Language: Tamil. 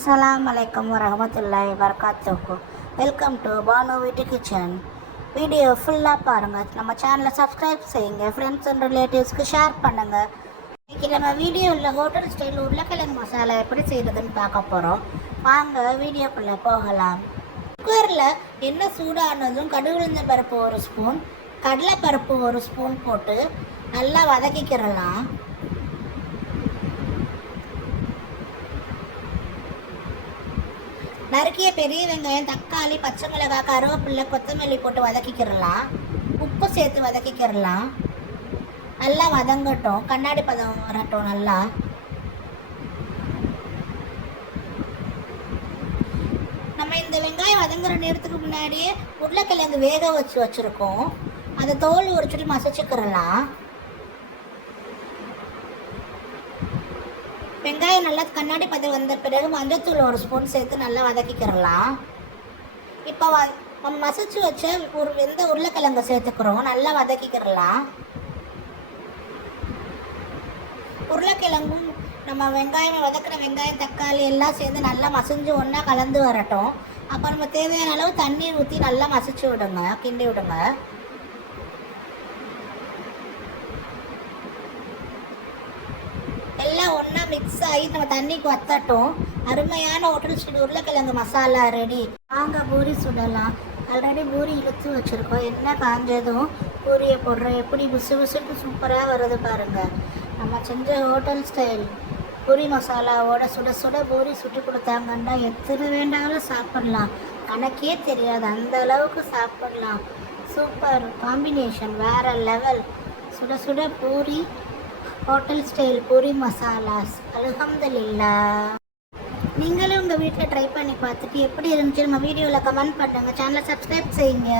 Assalamualaikum warahmatullahi wabarakatuh. Welcome to Banu வீட்டு கிச்சன். வீடியோ ஃபுல்லாக பாருங்கள். நம்ம சேனலை சப்ஸ்கிரைப் செய்யுங்க, ஃப்ரெண்ட்ஸ் அண்ட் ரிலேட்டிவ்ஸ்க்கு ஷேர் பண்ணுங்கள். இன்றைக்கி நம்ம வீடியோவில் ஹோட்டல் ஸ்டைல் உருளைக்கிழங்கு மசாலா எப்படி செய்கிறதுன்னு பார்க்க போகிறோம். வாங்க வீடியோக்குள்ளே போகலாம். குக்கரில் எண்ணெய் சூடானதும் கடுகுளுந்த பருப்பு ஒரு ஸ்பூன், கடலைப்பருப்பு ஒரு ஸ்பூன் போட்டு நல்லா வதக்கிக்கிறலாம். நறுக்கிய பெரிய வெங்காயம், தக்காளி, பச்சை மிளகாய், கருவேப்பிலை, கொத்தமல்லி போட்டு வதக்கிக்கிறலாம். உப்பு சேர்த்து வதக்கிக்கிறலாம். நல்லா வதங்கட்டும், கண்ணாடி பதம் வரட்டும். நல்லா நம்ம இந்த வெங்காயம் வதங்குற நேரத்துக்கு முன்னாடியே உருளைக்கிழங்கு வேக வச்சுருக்கோம். அதை தோல் உரிச்சுட்டு மசிச்சுக்கிறலாம். வெங்காயம் நல்லா கண்ணாடி பதம் வந்த பிறகு மஞ்சத்தூள் ஒரு ஸ்பூன் சேர்த்து நல்லா வதக்கிக்கிறலாம். இப்போ நம்ம மசிச்சு வச்ச வெந்த உருளைக்கிழங்கு சேர்த்துக்கிறோம். நல்லா வதக்கிக்கிறலாம். உருளைக்கிழங்கும் நம்ம வெங்காயம் வதக்கிற வெங்காயம், தக்காளி எல்லாம் சேர்ந்து நல்லா மசிஞ்சு ஒன்றா கலந்து வரட்டும். அப்போ நம்ம தேவையான அளவு தண்ணீர் ஊற்றி நல்லா மசிச்சு விடுங்க, கிண்டி விடுங்க. எல்லாம் ஒன்றா மிக்ஸ் ஆகி நம்ம தண்ணிக்கு வத்தட்டும். அருமையான ஹோட்டல் ஸ்டைல் உருளைக்கிழங்கு மசாலா ரெடி. வாங்க பூரி சுடலாம். ஆல்ரெடி பூரி இழுத்து வச்சுருக்கோம். எண்ணெய் காஞ்சதும் பூரியை போடுறோம். எப்படி புசு புசுக்கு சூப்பராக வருது பாருங்கள். நம்ம செஞ்ச ஹோட்டல் ஸ்டைல் பூரி மசாலாவோட சுட சுட பூரி சுட்டு கொடுத்தாங்கன்னா எத்தனை வேண்டாலும் சாப்பிட்லாம். கணக்கே தெரியாது, அந்த அளவுக்கு சாப்பிட்லாம். சூப்பர் காம்பினேஷன், வேறு லெவல். சுட சுட பூரி, ஹோட்டல் ஸ்டைல் பூரி மசாலாஸ். அல்ஹம்துலில்லாஹ். நீங்களும் உங்கள் வீட்டில் ட்ரை பண்ணி பார்த்துட்டு எப்படி இருந்துச்சு நம்ம வீடியோவில் கமெண்ட் பண்ணுங்கள். சேனலை சப்ஸ்கிரைப் செய்யுங்க.